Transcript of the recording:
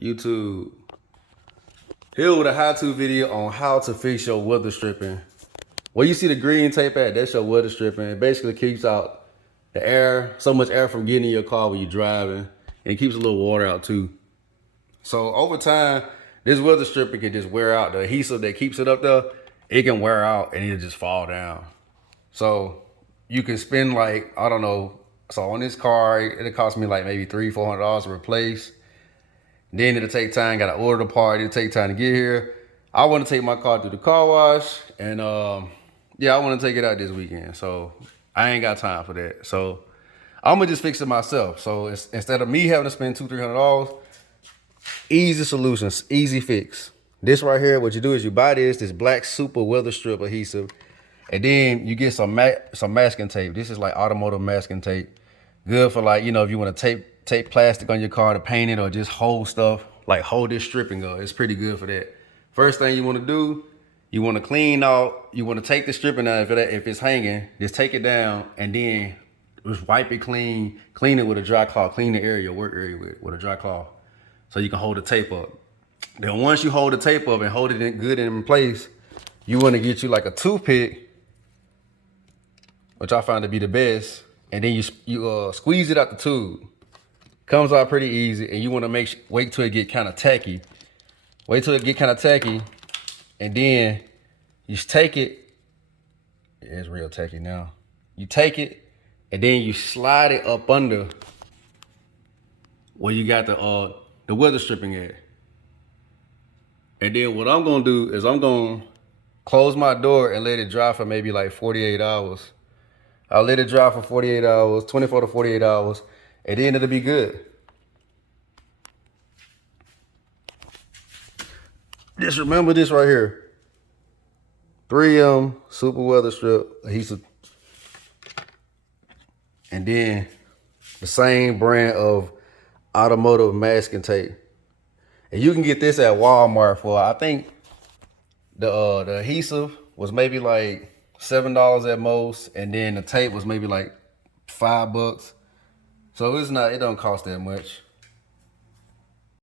YouTube. Here with a how-to video on how to fix your weather stripping. Where you see the green tape at, that's your weather stripping. It basically keeps out the air, so much air from getting in your car when you're driving. And it keeps a little water out too. So over time, this weather stripping can just wear out. The adhesive that keeps it up there, it can wear out and it'll just fall down. So you can spend like, I don't know. So on this car, it'll cost me like maybe $300-400 to replace. Then it'll take time, gotta order the part, it'll take time to get here. I wanna take my car through the car wash and yeah, I wanna take it out this weekend. So I ain't got time for that. So I'm gonna just fix it myself. So instead of me having to spend $200-300, easy solutions, easy fix. This right here, what you do is you buy this black super weather strip adhesive, and then you get some masking tape. This is like automotive masking tape. Good for like, you know, if you want to tape plastic on your car to paint it or just hold stuff, like hold this stripping up. It's pretty good for that. First thing you want to do, you want to clean out, you want to take the stripping out if it's hanging, just take it down and then just wipe it clean it with a dry cloth, clean the area, work area with a dry cloth so you can hold the tape up. Then once you hold the tape up and hold it good in place, you want to get you like a toothpick, which I find to be the best, and then you squeeze it out the tube. Comes out pretty easy, and you want to wait till it get kind of tacky. Wait till it get kind of tacky, and then you just take it. It's real tacky now. You take it, and then you slide it up under where you got the weather stripping at. And then what I'm gonna do is I'm gonna close my door and let it dry for maybe like 48 hours. I'll let it dry for 48 hours, 24 to 48 hours, and then it'll be good. Just remember this right here. 3M Super Weather Strip adhesive. And then the same brand of automotive masking tape. And you can get this at Walmart for, I think the adhesive was maybe like $7 at most, and then the tape was maybe like $5. So it don't cost that much.